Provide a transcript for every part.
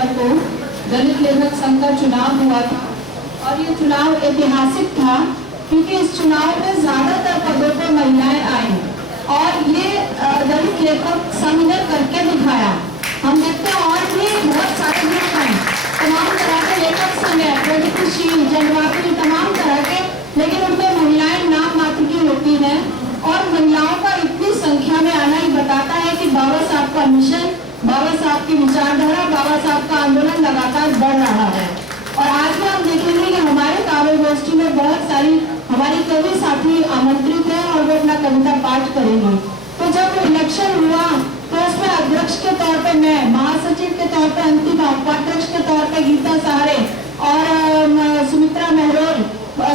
दिसंबर को दलित लेखक संघ का चुनाव हुआ था और ये चुनाव ऐतिहासिक था क्योंकि इस चुनाव में ज्यादातर पदों पर महिलाएं आई और ये दलित लेखक संघ ने करके दिखाया। हम देखते हैं और भी बहुत सारे ग्रुप हैं, तमाम तरह के लेखक संघ है, प्रगतिशील, जनवादी, तमाम तरह के, लेकिन उनमें महिलाएं नाम मात्र की होती हैं और महिलाओं का इतनी संख्या में आना ही बताता है कि बाबा साहब का मिशन, बाबा साहब की विचारधारा, बाबा साहब का आंदोलन लगातार बढ़ रहा है। और आज भी हम देखेंगे कि हमारे काव्य गोष्ठी में बहुत सारी हमारी कवि साथी आमंत्रित हैं और वो अपना कविता पाठ करेंगे। तो जब इलेक्शन हुआ तो उसमें अध्यक्ष के तौर पे मैं, महासचिव के तौर पे अंतिमा, उपाध्यक्ष के तौर पे गीता सहारे और सुमित्रा मेहरोल,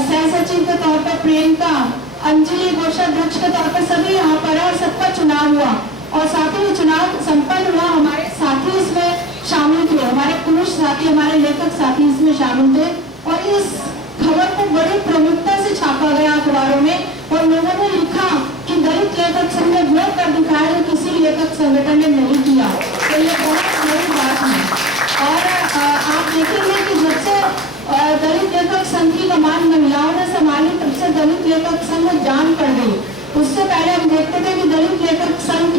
सह सचिव के तौर पे प्रियंका, अंजलि, कोषाध्यक्ष के तौर पे सभी यहाँ पर है और सबका चुनाव हुआ और साथ ही चुनाव संपन्न हुआ। हमारे साथी इसमें शामिल थे, हमारे पुरुष साथी, हमारे लेखक साथी इसमें शामिल थे और इस खबर को बड़ी प्रमुखता से छापा गया अखबारों में और लोगों ने लिखा कि दलित लेखक संघ ने वो कर दिखाया जो किसी लेखक संगठन ने नहीं किया। तो ये बहुत बड़ी बात है। और आप देखेंगे कि जब से दलित लेखक संघ की कमान महिलाओं ने संभाली तब से दलित लेखक संघ जान पड़ गई। उससे पहले हम देखते थे कि दलित लेखक संघ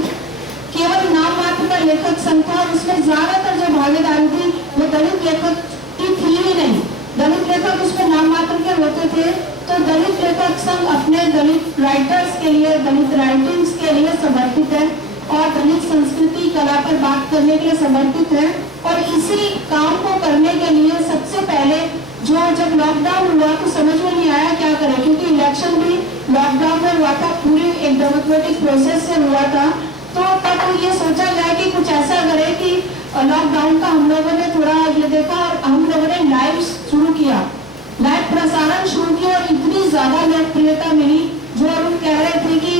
केवल नाम मात्र का लेखक संघ था, उसमें ज्यादातर जो भागीदारी थी वो दलित लेखक की थी ही नहीं, दलित लेखक उसमें नाम मात्र के होते थे। तो दलित लेखक संघ अपने दलित राइटर्स के लिए, दलित राइटिंग्स के लिए समर्पित है और दलित संस्कृति कला पर बात करने के लिए समर्पित है। और इसी काम को करने के लिए सबसे पहले जब लॉकडाउन हुआ तो समझ में नहीं आया क्या करें, क्योंकि इलेक्शन भी लॉकडाउन में हुआ था, पूरी एक डेमोक्रेटिक प्रोसेस से हुआ था। तो तब ये सोचा गया कि कुछ ऐसा करें कि लॉकडाउन का हम लोगों ने थोड़ा ये देखा और हम लोगों ने लाइव शुरू किया, लाइव प्रसारण शुरू किया और इतनी ज्यादा लोकप्रियता मिली जो हम कह रहे थे कि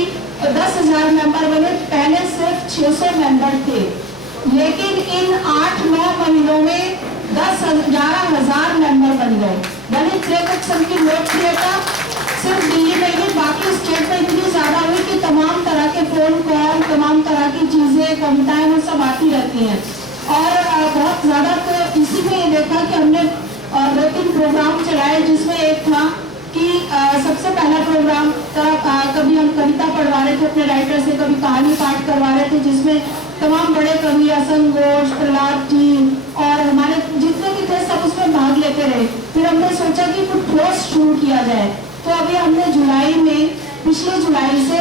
10,000 मेंबर बने, पहले सिर्फ 600 मेंबर थे, लेकिन इन 8-9 महीनों में 11,000 मेंबर बन गए। दलित लेखक संघ की लोकप्रियता सिर्फ दिल्ली में ही, बाकी स्टेट में इतनी ज्यादा हुई कि तमाम तरह के फोन कॉल, तमाम तरह की चीजें, कविताएं वो सब आती रहती हैं। और बहुत ज्यादा तो इसी में ये देखा कि हमने 2-3 प्रोग्राम चलाए, जिसमें एक था कि सबसे पहला प्रोग्राम था कभी हम कविता पढ़वा रहे थे अपने राइटर से, कभी कहानी पाठ करवा रहे थे, जिसमें तमाम बड़े कवि असंग घोष, प्रहलाद जी और हमारे जितने भी थे सब उसमें भाग लेते रहे। फिर हमने सोचा कि कुछ ठोस शुरू किया जाए, तो अभी हमने जुलाई में, पिछले जुलाई से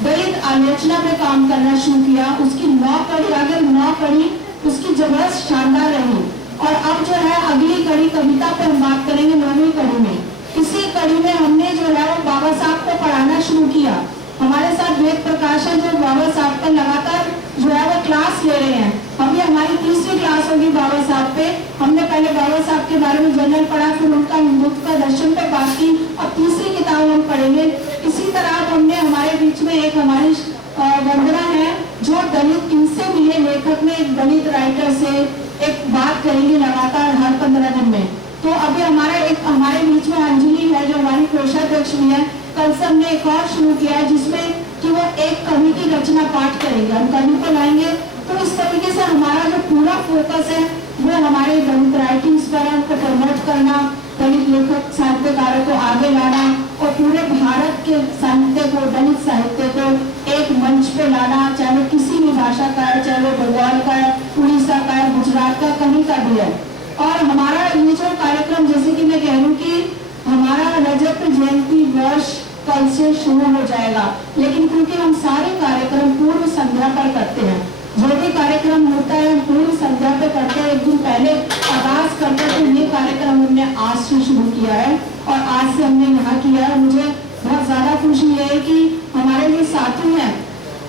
दलित आलोचना पे काम करना शुरू किया। उसकी 9 कड़ी, अगर 9 कड़ी उसकी जबरदस्त शानदार रही और अब जो है अगली कड़ी कविता पे हम बात करेंगे 9वीं कड़ी में। इसी कड़ी में हमने जो है वो बाबा साहब को पढ़ाना शुरू किया। हमारे साथ वेद प्रकाशन जो बाबा साहब पे लगातार जो है वो क्लास ले रहे हैं। अभी हमारी 3री क्लास होगी बाबा साहब पे। हमने पहले बाबा साहब के बारे में जनरल पढ़ा, फिर उनका हिंदुत्व का दर्शन पे बात की, अब 3री किताब हम पढ़ेंगे। इसी तरह हमने हमारे बीच में एक हमारी वंदना है जो दलित, इनसे मिले लेखक में एक दलित राइटर से एक बात करेंगे लगातार हर 15 दिन में। तो अभी हमारे बीच में अंजलि है जो हमारी कोषाध्यक्ष भी है। कल से हमने एक और शुरू किया है जिसमें कि वो एक कवि की रचना पाठ करेंगे, हम कवि को लाएंगे। तो इस तरीके से हमारा जो पूरा फोकस है वो हमारे दलित राइटिंग्स पर, उनको प्रमोट करना, दलित लेखक साहित्यकारों को आगे लाना और पूरे भारत के साहित्य को, दलित साहित्य को एक मंच पे लाना, चाहे वो किसी भी भाषा का है, चाहे वो बंगाल का है, उड़ीसा का है, गुजरात का, कहीं का भी है। और हमारा ये जो कार्यक्रम, जैसे कि मैं कह रही हूँ कि हमारा रजत जयंती वर्ष कल से शुरू हो जाएगा, लेकिन क्योंकि हम सारे कार्यक्रम पूर्व संध्या पर करते हैं, जो भी कार्यक्रम होता है हम पूर्व संध्या पे करते हैं, एक दिन पहले आगाज करते हैं। तो ये कार्यक्रम हमने आज से शुरू किया है और आज से हमने यहाँ किया है। मुझे बहुत ज्यादा खुशी है कि हमारे लिए साथी हैं।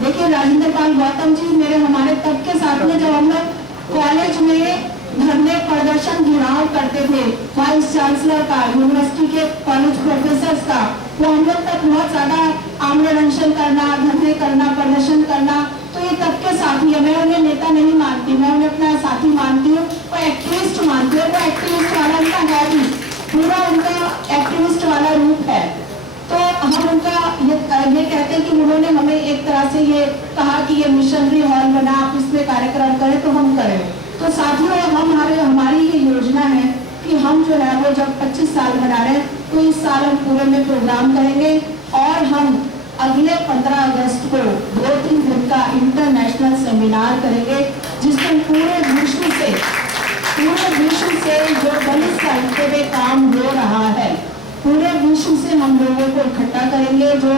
देखिए राजेंद्र पाल गौतम जी मेरे हमारे तब के साथ में, जब हम लोग कॉलेज में धरने प्रदर्शन घिराव करते थे वाइस चांसलर का, यूनिवर्सिटी के कॉलेज प्रोफेसर्स का, वो हम लोग तक बहुत ज्यादा आमरण अनशन करना, धरने करना, प्रदर्शन करना। तो ये तब के साथी है। मैं उन्हें नेता नहीं मानती, मैं उन्हें अपना साथी मानती हूँ और एक्टिविस्ट मानती हूँ। वो एक्टिविस्ट वाला उनका है भी, पूरा उनका एक्टिविस्ट वाला रूप है। तो हम उनका ये कहते हैं कि उन्होंने हमें एक तरह से ये कहा कि ये मिशनरी हॉल बना, आप इसमें कार्यक्रम करें, तो हम करें। तो साथियों हम हमारे जो है वो जब 25 साल मना रहे हैं, तो इस साल हम पूरे में प्रोग्राम करेंगे और हम अगले 15 अगस्त को 2-3 दिन का इंटरनेशनल सेमिनार करेंगे, जिसमें पूरे विश्व से जो दलित साहित्य में काम हो रहा है, पूरे विश्व से हम लोगों को इकट्ठा करेंगे, जो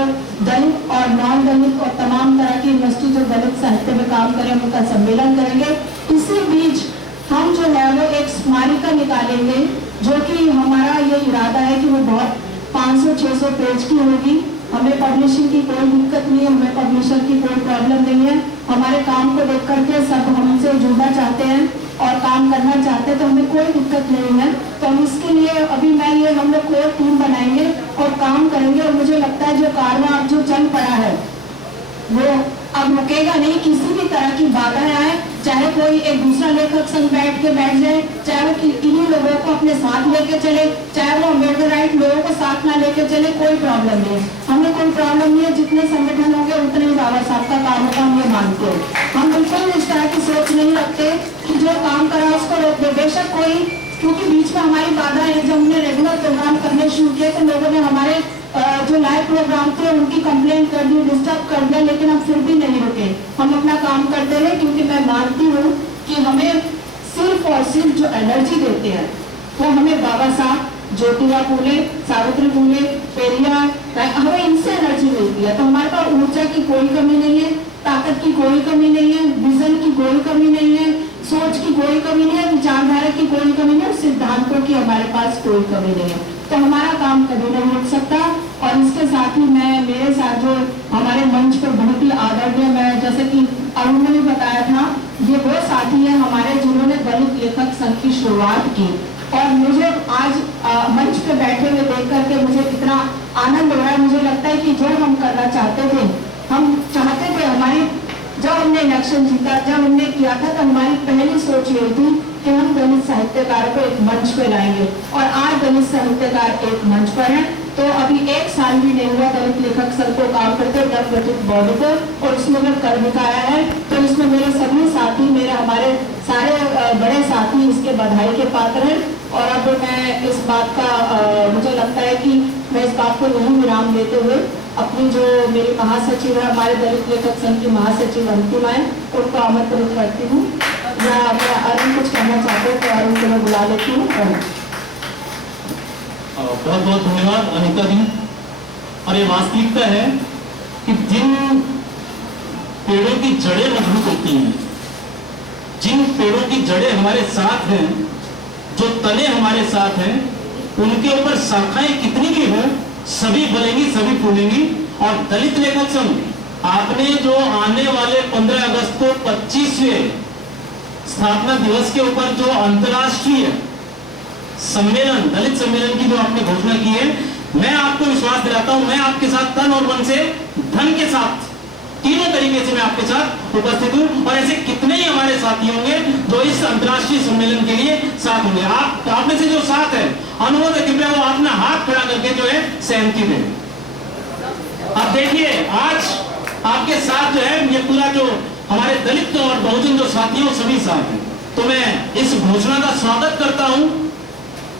दलित और नॉन दलित और तमाम तरह की यूनिवर्सिटी जो दलित साहित्य में काम करें उनका सम्मेलन करेंगे। इसी बीच हम जो है वो एक स्मारिका निकालेंगे, जो कि हमारा ये इरादा है कि वो बहुत 500-600 पेज की होगी। हमें पब्लिशिंग की कोई दिक्कत नहीं है, हमें पब्लिशर की कोई प्रॉब्लम नहीं है। हमारे काम को देख करके सब हमसे जुड़ना चाहते हैं और काम करना चाहते हैं, तो हमें कोई दिक्कत नहीं है। तो हम इसके लिए अभी हम लोग कोर टीम बनाएंगे और काम करेंगे। और मुझे लगता है जो कारवां अब जो चल पड़ा है वो अब रुकेगा नहीं। किसी भी तरह की बाधाएं आए, चाहे कोई एक दूसरा लेखक संग बैठ जाए, चाहे वो इन्हीं लोगों को अपने साथ लेके चले, चाहे वो अम्बेडकराइट लोगों को साथ ना लेके चले, कोई प्रॉब्लम नहीं है। हमें कोई प्रॉब्लम नहीं है। जितने संगठन होंगे उतने ही बाबा साहब का काम होगा, हम ये मानते हैं। हम बिल्कुल इस तरह की सोच नहीं रखते कि जो काम करा उसको रोक दे। बेशक कोई, क्योंकि बीच में हमारी बाधा है, जब हमने रेगुलर प्रोग्राम करने शुरू किए तो लोगों ने हमारे जो लाइव प्रोग्राम थे उनकी कंप्लेंट कर दी, डिस्टर्ब कर दिया, लेकिन हम फिर भी नहीं रुके। हम अपना काम करते रहे, क्योंकि मैं मानती हूँ कि हमें सिर्फ और सिर्फ जो एनर्जी देते हैं वो हमें बाबा साहब, ज्योतिबा फूले, सावित्री फूले, पेरियार, हमें इनसे एनर्जी मिलती है। तो हमारे पास ऊर्जा की कोई कमी नहीं है, ताकत की कोई कमी नहीं है, विजन की कोई कमी नहीं है, सोच की कोई कमी नहीं है, विचारधारा की कोई कमी नहीं है, सिद्धांतों की हमारे पास कोई कमी नहीं है। तो हमारा काम कभी नहीं रुक सकता। और इसके साथ ही मेरे साथ जो हमारे मंच पर बहुत ही आदरणीय, मैं जैसे कि अरुण ने भी बताया था, ये वो साथी है हमारे जिन्होंने दलित लेखक संघ की शुरुआत की। और मुझे आज मंच पे बैठे हुए देख करके मुझे इतना आनंद हो रहा है। मुझे लगता है कि जो हम करना चाहते थे, हम चाहते थे, हमारी जब हमने इलेक्शन जीता, जब हमने किया था, तो हमारी पहली सोच ये थी कि हम दलित साहित्यकार को एक मंच पे लाएंगे। और आज दलित साहित्यकार एक मंच पर हैं। तो अभी 1 साल भी नहीं हुआ दलित लेखक संघ को काम करते नवगठित बॉडी को, और इसमें मैं कर दिखाया है। तो इसमें मेरे सभी साथी, हमारे सारे बड़े साथी इसके बधाई के पात्र हैं। और अब मैं इस बात का मुझे लगता है कि मैं इस बात को यही विराम देते हुए अपनी जो मेरी महासचिव है, हमारे दलित लेखक संघ की महासचिव अंतिमा है, उनको आमंत्रित करती हूँ। या मैं अरुण कुछ कहना चाहते हैं तो अरुण को मैं बुला लेती हूँ। बहुत बहुत धन्यवाद अनिता जी। और ये वास्तविकता है कि जिन पेड़ों की जड़ें मजबूत होती हैं, जिन पेड़ों की जड़ें हमारे साथ हैं, जो तने हमारे साथ हैं, उनके ऊपर शाखाएं कितनी भी हो, सभी बनेंगी, सभी फूलेंगी। और दलित लेखक संघ, आपने जो आने वाले 15 अगस्त को 25वें स्थापना दिवस के ऊपर जो अंतर्राष्ट्रीय सम्मेलन, दलित सम्मेलन की जो आपने घोषणा की है, मैं आपको विश्वास दिलाता हूं, मैं आपके साथ तन और मन से, धन के साथ, तीनों तरीके से मैं आपके साथ उपस्थित हूं। और ऐसे कितने ही हमारे साथी होंगे जो इस अंतर्राष्ट्रीय सम्मेलन के लिए साथ होंगे। आप में से जो साथ है, अनुरोध है कृपया वो अपना हाथ खड़ा करके जो है सहमति दें। आप देखिए, आज आपके साथ जो है ये पूरा जो हमारे दलित और बहुजन जो साथी हो, सभी साथ हैं। तो मैं इस घोषणा का स्वागत करता हूं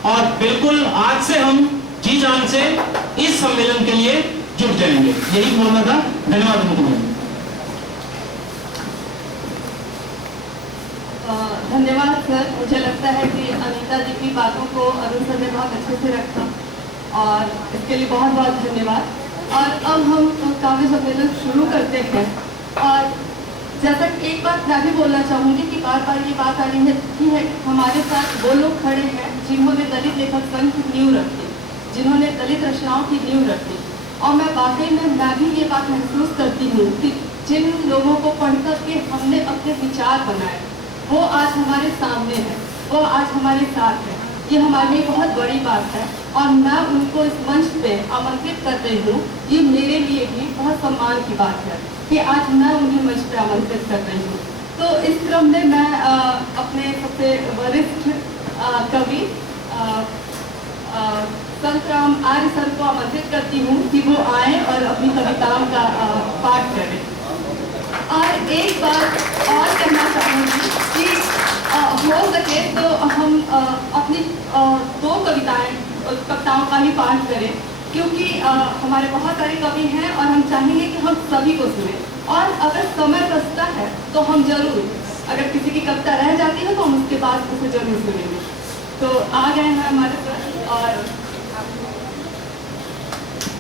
और बिल्कुल आज से हम जी जान से इस सम्मेलन के लिए जुट जाएंगे, यही बोलना था। धन्यवाद मुख्यमंत्री। धन्यवाद सर। मुझे लगता है कि अनीता जी की बातों को अरुण सर ने बहुत अच्छे से रखा और इसके लिए बहुत बहुत धन्यवाद। और अब हम काव्य सम्मेलन शुरू करते हैं। और जैसा एक बात मैं भी बोलना चाहूँगी कि बार बार ये बात आ रही है कि हमारे साथ वो लोग खड़े हैं जिन्होंने दलित लेखक संघ की नींव रखी, जिन्होंने दलित रचनाओं की नींव रखी। और मैं वाकई में मैं भी ये बात महसूस करती हूँ कि जिन लोगों को पढ़कर के हमने अपने विचार बनाए, वो आज हमारे सामने है, वो आज हमारे साथ है। ये हमारे लिए बहुत बड़ी बात है और मैं उनको इस मंच पे आमंत्रित कर रही हूँ। ये मेरे लिए भी बहुत सम्मान की बात है कि आज मैं उन्हें मंच पे आमंत्रित कर रही हूँ। तो इस क्रम में मैं अपने सबसे वरिष्ठ कवि संतराम आर्य सर को आमंत्रित करती हूँ कि वो आए और अपनी कविताओं का पाठ करें। और एक बात और कहना चाहूँगी कि हो सके तो हम अपनी दो कविताओं का ही पाठ करें, क्योंकि हमारे बहुत सारे कवि हैं और हम चाहेंगे कि हम सभी को सुने। और अगर समय बचता है तो हम जरूर, अगर किसी की कविता रह जाती है तो हम उसके बाद उसे जरूर सुनेंगे। तो आ गए हैं हमारे सर और